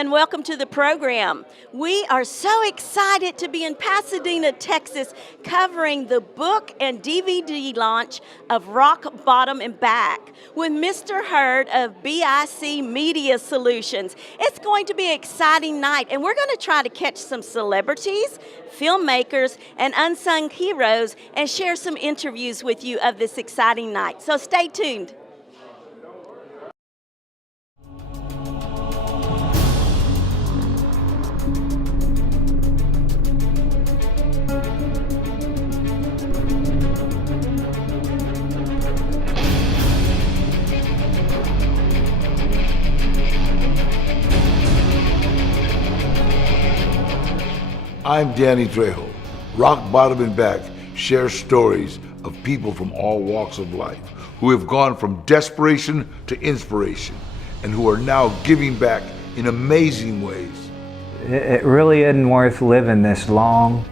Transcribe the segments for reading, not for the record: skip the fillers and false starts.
and welcome to the program. We are so excited to be in Pasadena, Texas, covering the book and DVD launch of Rock Bottom and Back with Mr. Heard of BIC Media Solutions. It's going to be an exciting night, and we're going to try to catch some celebrities, filmmakers, and unsung heroes and share some interviews with you of this exciting night. So stay tuned. I'm Danny Trejo. Rock Bottom and Back shares stories of people from all walks of life who have gone from desperation to inspiration and who are now giving back in amazing ways. It really isn't worth living this long,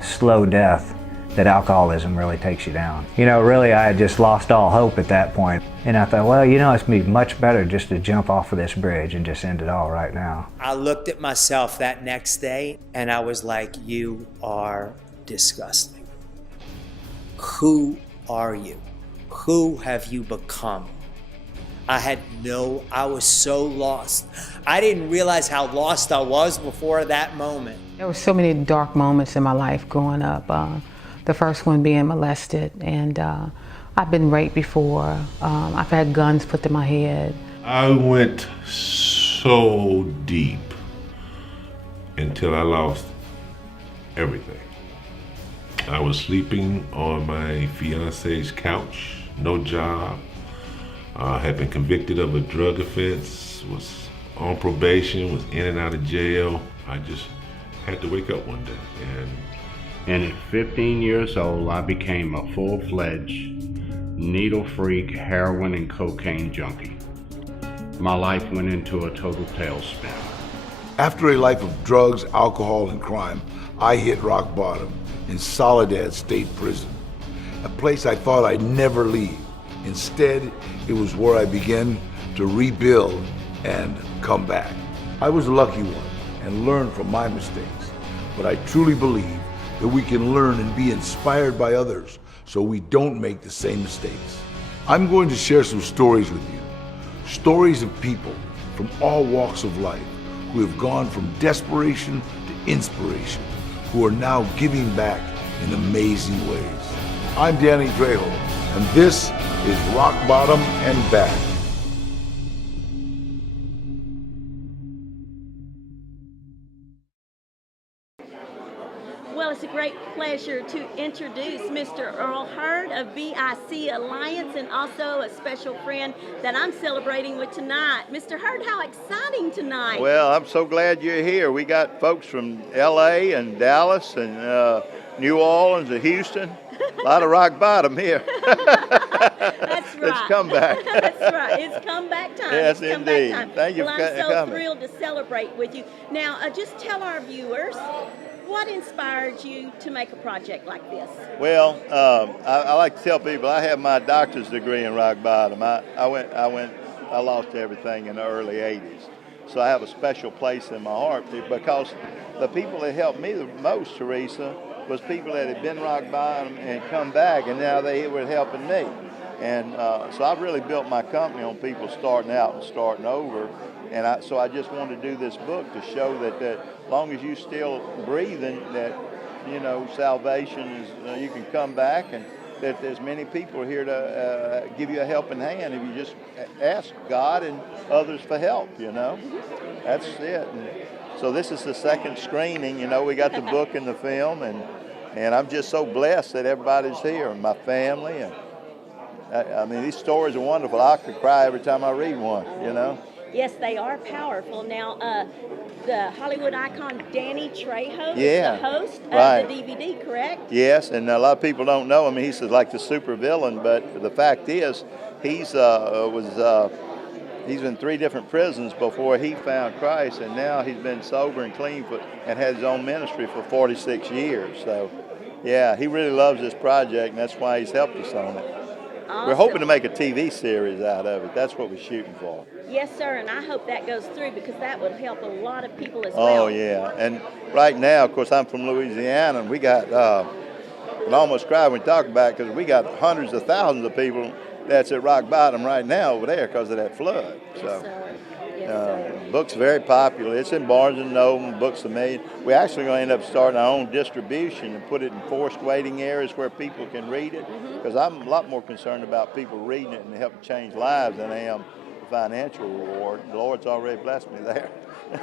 slow death that alcoholism really takes you down. You know, really I had just lost all hope at that point. And I thought, well, you know, it's going to be much better just to jump off of this bridge and just end it all right now. I looked at myself that next day and I was like, you are disgusting. Who are you? Who have you become? I was so lost. I didn't realize how lost I was before that moment. There were so many dark moments in my life growing up. The first one being molested, and I've been raped before. I've had guns put to my head. I went so deep until I lost everything. I was sleeping on my fiance's couch, no job, had been convicted of a drug offense, was on probation, was in and out of jail. I just had to wake up one day. And at 15 years old, I became a full-fledged needle freak, heroin and cocaine junkie. My life went into a total tailspin. After a life of drugs, alcohol, and crime, I hit rock bottom in Soledad State Prison, a place I thought I'd never leave. Instead, it was where I began to rebuild and come back. I was a lucky one and learned from my mistakes, but I truly believe that we can learn and be inspired by others so we don't make the same mistakes. I'm going to share some stories with you. Stories of people from all walks of life who have gone from desperation to inspiration, who are now giving back in amazing ways. I'm Danny Trejo, and this is Rock Bottom and Back. Well, it's a great pleasure to introduce Mr. Earl Heard of BIC Alliance, and also a special friend that I'm celebrating with tonight. Mr. Heard, how exciting tonight. Well, I'm so glad you're here. We got folks from LA and Dallas and New Orleans and Houston. A lot of rock bottom here. That's right. It's comeback. That's right. It's comeback time. Yes, it's comeback indeed. time. Thank you well, for I'm so coming. thrilled to celebrate with you. Now, just tell our viewers, what inspired you to make a project like this? Well, I like to tell people I have my doctor's degree in rock bottom. I lost everything in the early 80s. So I have a special place in my heart because the people that helped me the most, Theresa, was people that had been rock bottom and come back, and now they were helping me. And so I've really built my company on people starting out and starting over. And so I just wanted to do this book to show that as long as you still breathing, that, you know, salvation is, you can come back, and that there's many people here to give you a helping hand if you just ask God and others for help, you know. That's it. And so this is the second screening, you know, we got the book and the film, and I'm just so blessed that everybody's here, and my family, and I mean, these stories are wonderful. I could cry every time I read one, you know. Yes, they are powerful. Now, the Hollywood icon Danny Trejo is the host of the DVD, correct? Yes, and a lot of people don't know him. He's like the super villain, but the fact is, he's in 3 different prisons before he found Christ, and now he's been sober and clean and had his own ministry for 46 years. So, yeah, he really loves this project, and that's why he's helped us on it. Awesome. We're hoping to make a TV series out of it. That's what we're shooting for. Yes, sir, and I hope that goes through because that would help a lot of people as well. Oh, yeah. And right now, of course, I'm from Louisiana, and we got, I almost cry when we talk about it because we got hundreds of thousands of people that's at rock bottom right now over there because of that flood. Yes, So. sir. Yes, sir. The book's very popular. It's in Barnes & Noble. Books are made. We're actually going to end up starting our own distribution and put it in forced waiting areas where people can read it. Because I'm a lot more concerned about people reading it and helping change lives than I am the financial reward. The Lord's already blessed me there.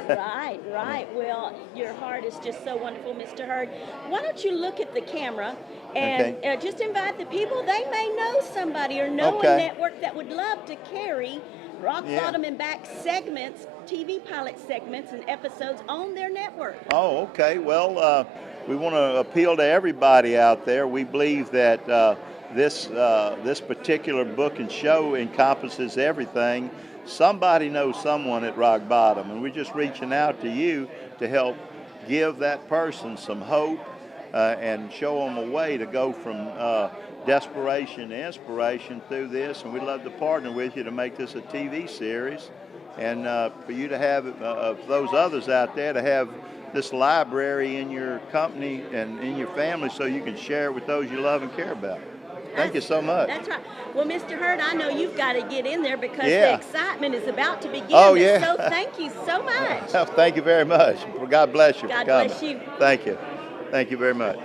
Right, right. Well, your heart is just so wonderful, Mr. Heard. Why don't you look at the camera and just invite the people? They may know somebody or know a network that would love to carry rock bottom and back segments, TV pilot segments and episodes on their network. Oh, okay. Well, we want to appeal to everybody out there. We believe that this particular book and show encompasses everything. Somebody knows someone at rock bottom, and we're just reaching out to you to help give that person some hope and show them a way to go from desperation to inspiration through this. And we'd love to partner with you to make this a TV series, and for you to have those others out there to have this library in your company and in your family so you can share it with those you love and care about. Thank you so much. That's right. Well, Mr. Heard, I know you've got to get in there because the excitement is about to begin. Oh, yeah. So thank you so much. Thank you very much. God bless you God for coming. bless you. Thank you. Thank you very much.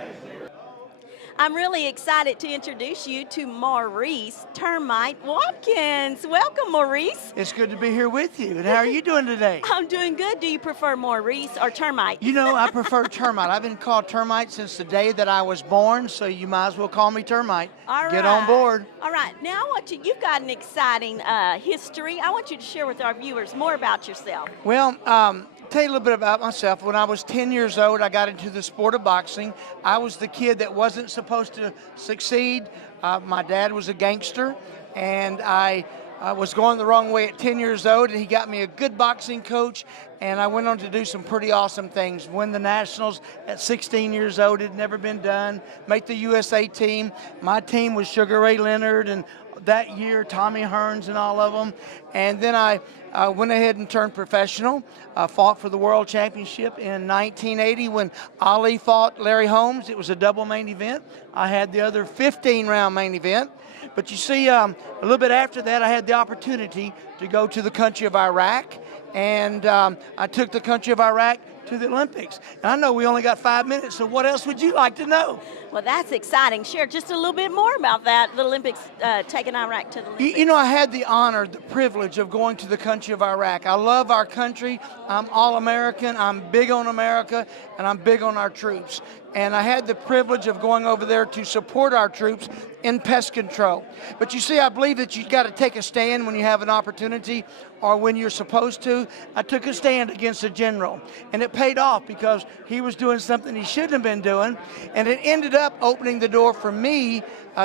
I'm really excited to introduce you to Maurice Termite Watkins. Welcome, Maurice. It's good to be here with you. And how are you doing today? I'm doing good. Do you prefer Maurice or Termite? You know, I prefer Termite. I've been called Termite since the day that I was born, so you might as well call me Termite. All right. Get on board. All right. Now, you've got an exciting history. I want you to share with our viewers more about yourself. Well, tell you a little bit about myself. When I was 10 years old, I got into the sport of boxing. I was the kid that wasn't supposed to succeed. My dad was a gangster, and I was going the wrong way at 10 years old, and he got me a good boxing coach, and I went on to do some pretty awesome things. Win the Nationals at 16 years old. It had never been done. Make the USA team. My team was Sugar Ray Leonard, and that year, Tommy Hearns and all of them. And then I went ahead and turned professional. I fought for the World Championship in 1980 when Ali fought Larry Holmes. It was a double main event. I had the other 15-round main event. But you see, a little bit after that, I had the opportunity to go to the country of Iraq. And I took the country of Iraq to the Olympics. And I know we only got 5 minutes, so what else would you like to know? Well, that's exciting. Share just a little bit more about that, the Olympics, taking Iraq to the Olympics. You know, I had the honor, the privilege of going to the country of Iraq. I love our country. I'm all-American. I'm big on America, and I'm big on our troops. And I had the privilege of going over there to support our troops in pest control. But you see, I believe that you've got to take a stand when you have an opportunity or when you're supposed to. I took a stand against a general, and it paid off because he was doing something he shouldn't have been doing, and it ended up opening the door for me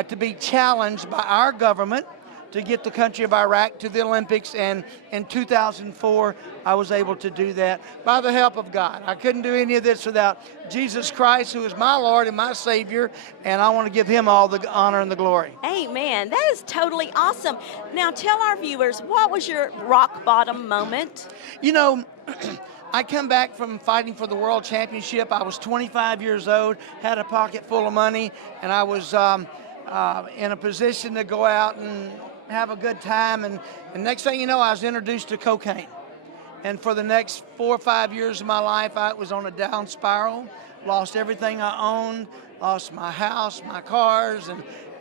to be challenged by our government to get the country of Iraq to the Olympics, and in 2004, I was able to do that by the help of God. I couldn't do any of this without Jesus Christ, who is my Lord and my Savior, and I want to give him all the honor and the glory. Amen. That is totally awesome. Now, tell our viewers, what was your rock bottom moment? You know, I come back from fighting for the World Championship. I was 25 years old, had a pocket full of money, and I was in a position to go out and have a good time, and next thing you know, I was introduced to cocaine. And for the next 4 or 5 years of my life, I was on a down spiral, lost everything I owned, lost my house, my cars,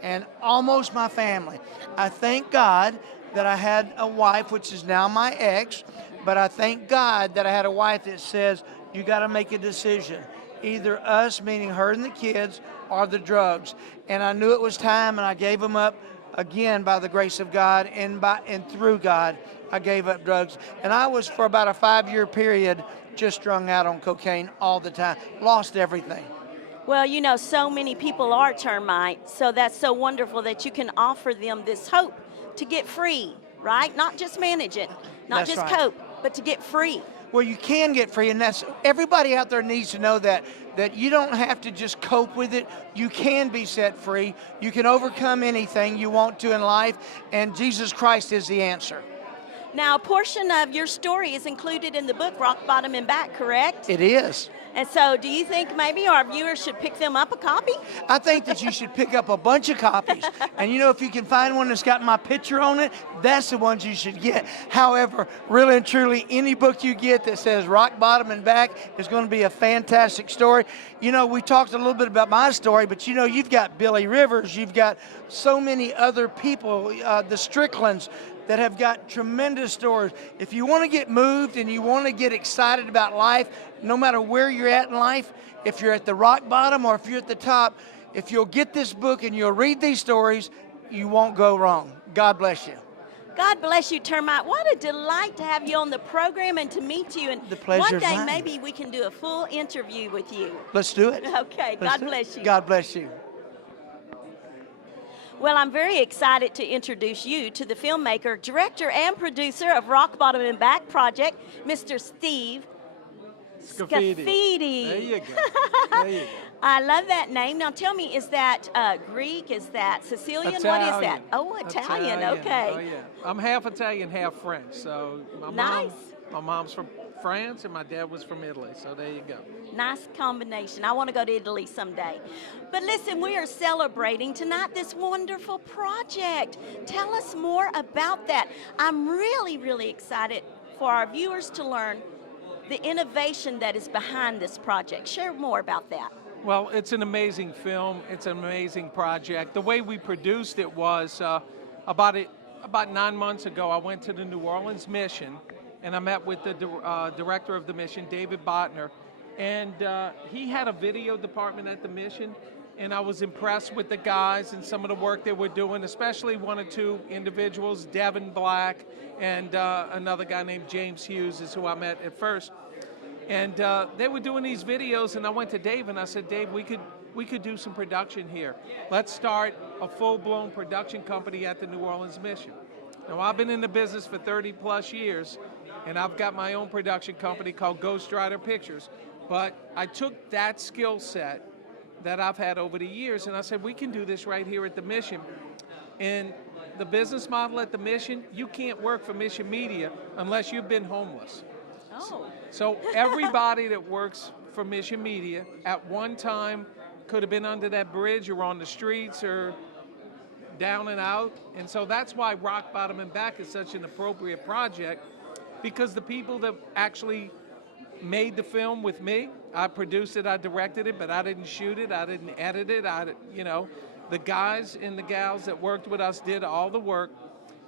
and almost my family. I thank God that I had a wife, which is now my ex, but I thank God that I had a wife that says, you got to make a decision. Either us, meaning her and the kids, or the drugs. And I knew it was time, and I gave them up. Again, by the grace of God and through God, I gave up drugs. And I was, for about a 5-year period, just strung out on cocaine all the time. Lost everything. Well, you know, so many people are termite, so that's so wonderful that you can offer them this hope to get free, right? Not just manage it, not That's just right. cope, but to get free. where you can get free, and that's everybody out there needs to know that you don't have to just cope with it. You can be set free. You can overcome anything you want to in life, and Jesus Christ is the answer. Now, a portion of your story is included in the book, Rock Bottom and Back, correct? It is. And so do you think maybe our viewers should pick them up a copy? I think that you should pick up a bunch of copies. And you know, if you can find one that's got my picture on it, that's the ones you should get. However, really and truly, any book you get that says Rock Bottom and Back is going to be a fantastic story. You know, we talked a little bit about my story, but you know, you've got Billy Rivers, you've got so many other people, the Stricklands, that have got tremendous stories. If you want to get moved and you want to get excited about life, no matter where you're at in life, if you're at the rock bottom or if you're at the top, if you'll get this book and you'll read these stories, you won't go wrong. God bless you. God bless you, Termite. What a delight to have you on the program and to meet you. And The pleasure's one day mine. maybe we can do a full interview with you. Let's do it. Okay, God bless you. God bless you. Well, I'm very excited to introduce you to the filmmaker, director, and producer of Rock Bottom and Back Project, Mr. Steve Scafidi. There you go. There you go. I love that name. Now tell me, is that Greek? Is that Sicilian? Italian. What is that? Oh, Italian. Okay. Oh, yeah. I'm half Italian, half French. So Nice. my mom's from France and my dad was from Italy. So there you go. Nice combination. I want to go to Italy someday. But listen, we are celebrating tonight this wonderful project. Tell us more about that. I'm really, really excited for our viewers to learn the innovation that is behind this project. Share more about that. Well, it's an amazing film. It's an amazing project. The way we produced it was about 9 months ago, I went to the New Orleans mission and I met with the director of the mission, David Botner, and he had a video department at the mission, and I was impressed with the guys and some of the work they were doing, especially one or two individuals, Devin Black and another guy named James Hughes is who I met at first. And they were doing these videos, and I went to Dave and I said, Dave, we could do some production here. Let's start a full-blown production company at the New Orleans mission. Now, I've been in the business for 30 plus years, and I've got my own production company called Ghost Rider Pictures. But I took that skill set that I've had over the years, and I said, we can do this right here at the mission. And the business model at the mission, you can't work for Mission Media unless you've been homeless. Oh. So everybody that works for Mission Media at one time could have been under that bridge or on the streets or down and out. And so that's why Rock Bottom and Back is such an appropriate project, because the people that actually made the film with me, I produced it, I directed it, but I didn't shoot it, I didn't edit it, the guys and the gals that worked with us did all the work,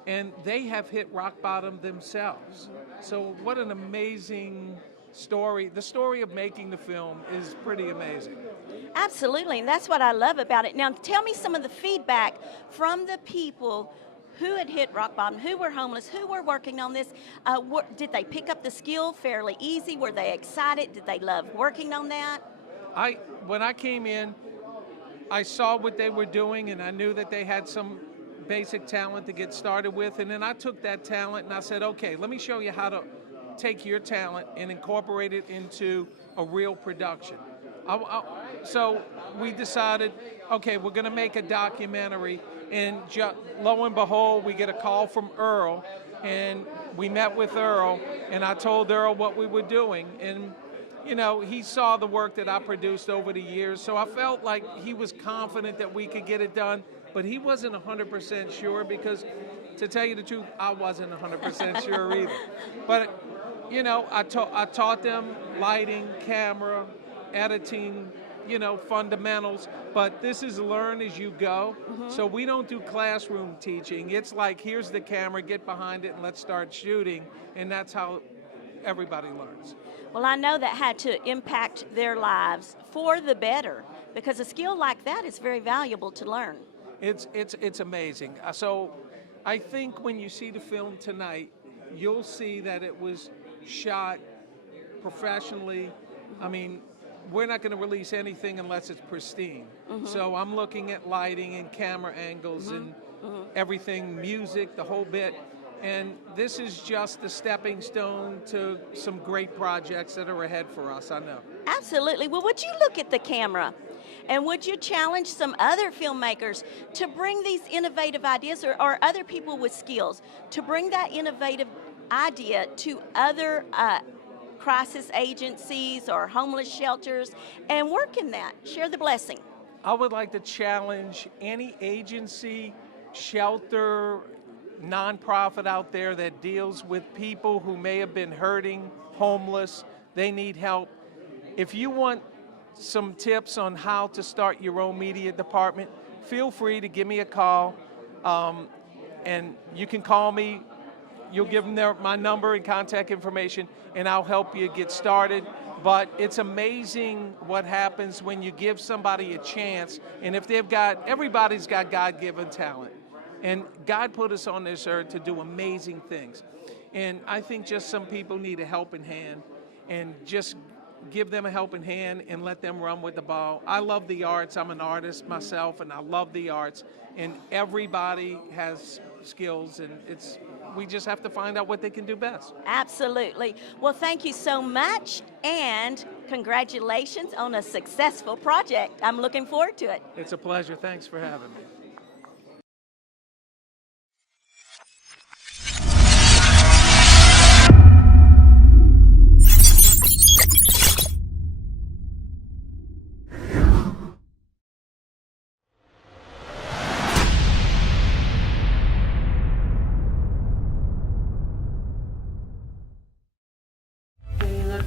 and they have hit rock bottom themselves. So what an amazing story. The story of making the film is pretty amazing. Absolutely, and that's what I love about it. Now, tell me some of the feedback from the people who had hit rock bottom, who were homeless, who were working on this. Did they pick up the skill fairly easy? Were they excited? Did they love working on that? When I came in, I saw what they were doing, and I knew that they had some basic talent to get started with, and then I took that talent and I said, okay, let me show you how to take your talent and incorporate it into a real production. So we decided, okay, we're going to make a documentary, and lo and behold, we get a call from Earl, and we met with Earl, and I told Earl what we were doing, and he saw the work that I produced over the years, so I felt like he was confident that we could get it done, but he wasn't 100% sure, because to tell you the truth, I wasn't 100% sure either. But, I taught them lighting, camera, editing, fundamentals, but this is learn as you go. Mm-hmm. So we don't do classroom teaching. It's like, here's the camera, get behind it, and let's start shooting, and that's how everybody learns. Well, I know that had to impact their lives for the better, because a skill like that is very valuable to learn. It's amazing. So I think when you see the film tonight, you'll see that it was shot professionally. I mean, we're not going to release anything unless it's pristine. Mm-hmm. So I'm looking at lighting and camera angles and everything, music, the whole bit. And this is just the stepping stone to some great projects that are ahead for us, I know. Absolutely. Well, would you look at the camera? And would you challenge some other filmmakers to bring these innovative ideas, or other people with skills, to bring that innovative idea to other crisis agencies or homeless shelters and work in that? Share the blessing. I would like to challenge any agency, shelter, nonprofit out there that deals with people who may have been hurting, homeless, they need help. If you want some tips on how to start your own media department, feel free to give me a call. And you can call me. You'll give them my number and contact information, and I'll help you get started. But it's amazing what happens when you give somebody a chance, and if everybody's got God-given talent. And God put us on this earth to do amazing things. And I think just some people need a helping hand, and just give them a helping hand and let them run with the ball. I love the arts. I'm an artist myself, and I love the arts. And everybody has skills, and we just have to find out what they can do best. Absolutely. Well, thank you so much, and congratulations on a successful project. I'm looking forward to it. It's a pleasure. Thanks for having me.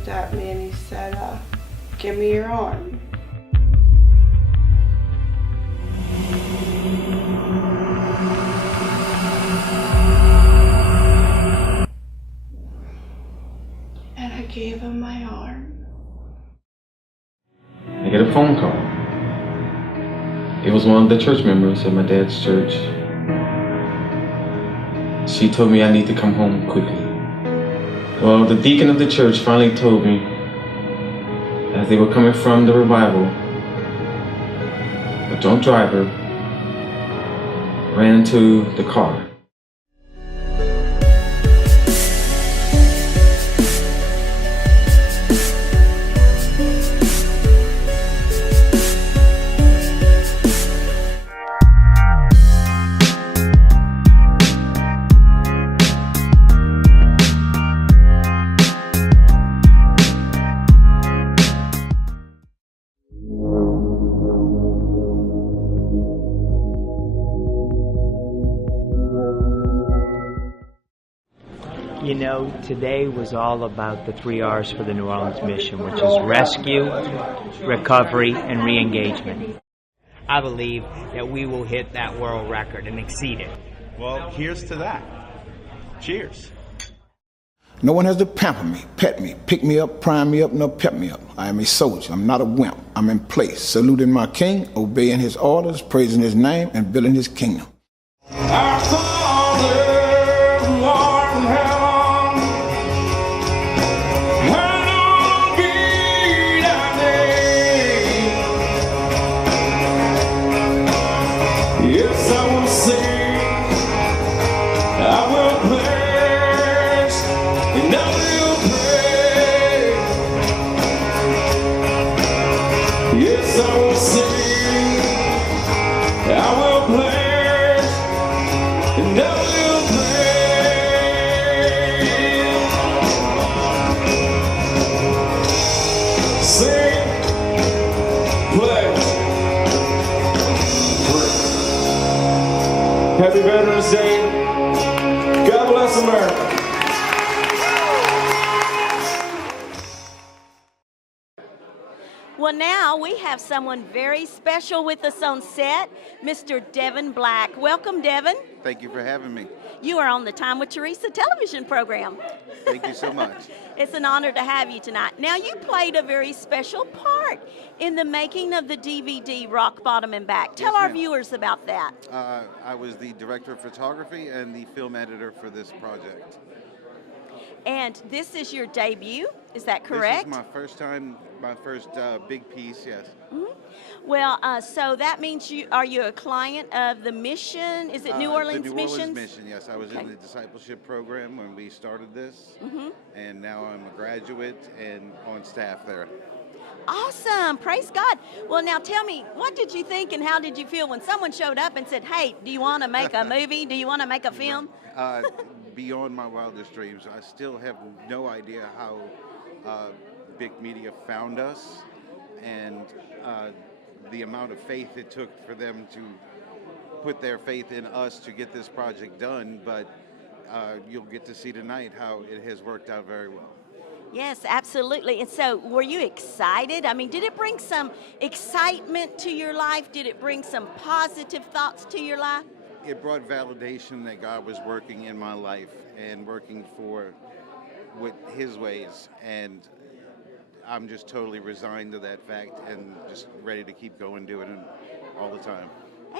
At me and he said, give me your arm. And I gave him my arm. I get a phone call. It was one of the church members at my dad's church. She told me I need to come home quickly. Well, the deacon of the church finally told me, as they were coming from the revival, a drunk driver ran into the car. You know, today was all about the 3 R's for the New Orleans mission, which is rescue, recovery, and re-engagement. I believe that we will hit that world record and exceed it. Well, here's to that. Cheers. No one has to pamper me, pet me, pick me up, prime me up, nor pep me up. I am a soldier. I'm not a wimp. I'm in place, saluting my king, obeying his orders, praising his name, and building his kingdom. Our Father, who art in heaven, hallowed be thy name. Yes, I will sing, I will praise, and I will pray. Yes, I will sing, I will praise, and I will pray. Sing, play, pray. Happy Veterans Day. God bless America. Well, now we have someone very special with us on set, Mr. Devin Black. Welcome, Devin. Thank you for having me. You are on the Time with Theresa television program. Thank you so much. It's an honor to have you tonight. Now, you played a very special part in the making of the DVD Rock Bottom and Back. Tell our viewers about that. I was the director of photography and the film editor for this project. And this is your debut, is that correct? This is my first time, my first big piece, yes. Well, so that means are you a client of the mission? Is it New Orleans the New Missions? Orleans Mission, yes. I was in the discipleship program when we started this, and now I'm a graduate and on staff there. Awesome, praise God. Well, now tell me, what did you think and how did you feel when someone showed up and said, hey, do you want to make a movie? Do you want to make a film? Beyond my wildest dreams. I still have no idea how BIC Media found us, and the amount of faith it took for them to put their faith in us to get this project done, but you'll get to see tonight how it has worked out very well. Yes, absolutely. And so were you excited? I mean, did it bring some excitement to your life? Did it bring some positive thoughts to your life? It brought validation that God was working in my life and working with His ways, and I'm just totally resigned to that fact and just ready to keep going doing it all the time.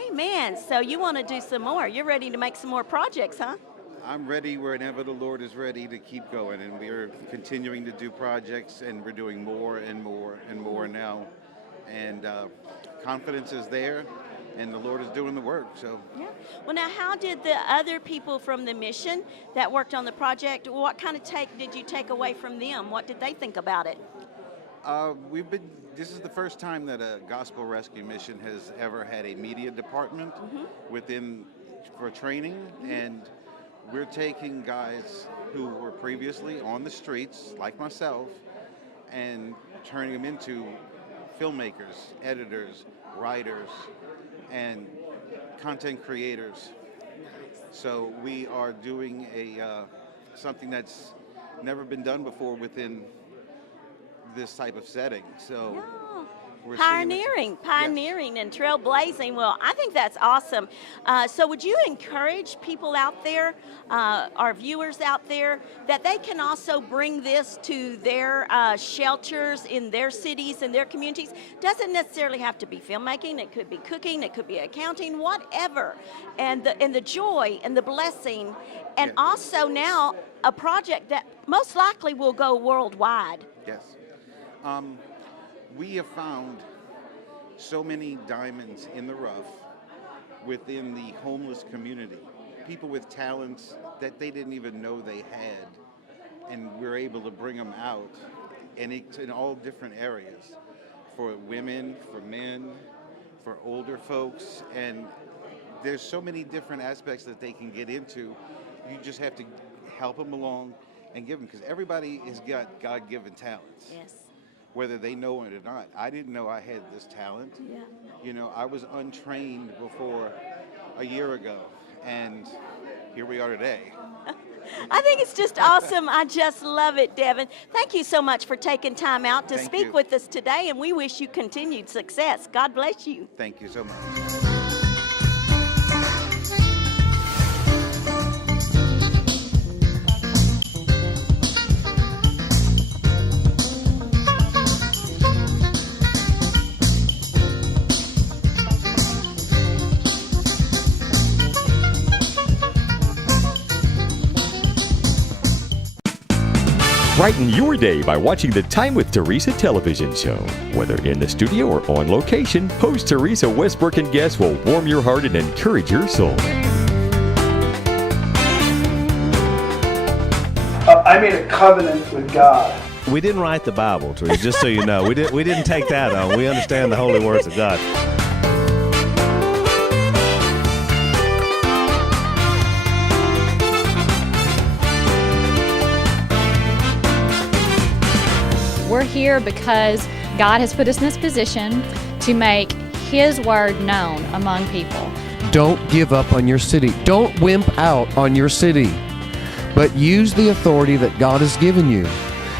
Amen. So you want to do some more. You're ready to make some more projects, huh? I'm ready whenever the Lord is ready to keep going, and we're continuing to do projects, and we're doing more and more and more now, and confidence is there, and the Lord is doing the work. So yeah. Well, now, how did the other people from the mission that worked on the project, what kind of did you take away from them? What did they think about it? This is the first time that a gospel rescue mission has ever had a media department for training, and we're taking guys who were previously on the streets, like myself, and turning them into filmmakers, editors, writers, and content creators. So we are doing something that's never been done before within this type of setting. So we're pioneering and trailblazing. Well, I think that's awesome. So would you encourage people out there, our viewers out there, that they can also bring this to their shelters in their cities and their communities? Doesn't necessarily have to be filmmaking. It could be cooking. It could be accounting, whatever. And the joy and the blessing, and also now a project that most likely will go worldwide. Yes. We have found so many diamonds in the rough within the homeless community. People with talents that they didn't even know they had, and we're able to bring them out, and it's in all different areas, for women, for men, for older folks, and there's so many different aspects that they can get into. You just have to help them along and give them, because everybody has got God-given talents. Yes. Whether they know it or not. I didn't know I had this talent. Yeah. You know, I was untrained before a year ago, and here we are today. I think it's just awesome. I just love it, Devin. Thank you so much for taking time out to speak with us today, and we wish you continued success. God bless you. Thank you so much. Brighten your day by watching the Time with Theresa television show. Whether in the studio or on location, host Theresa, Westbrook, and guests will warm your heart and encourage your soul. I made a covenant with God. We didn't write the Bible, Theresa, just so you know. We didn't take that on. We understand the holy words of God. We're here because God has put us in this position to make His word known among people. Don't give up on your city. Don't wimp out on your city. But use the authority that God has given you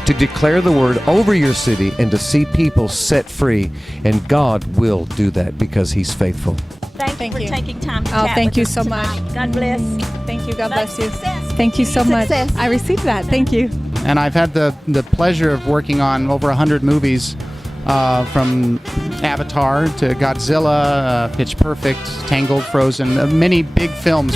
to declare the word over your city and to see people set free. And God will do that because He's faithful. Thank you for taking time to Oh, chat thank with you us so tonight. much. God bless. Thank you. God Much bless you. success. Thank you so much. Success. I received that. Thank you. And I've had the pleasure of working on over 100 movies, from Avatar to Godzilla, Pitch Perfect, Tangled, Frozen, many big films.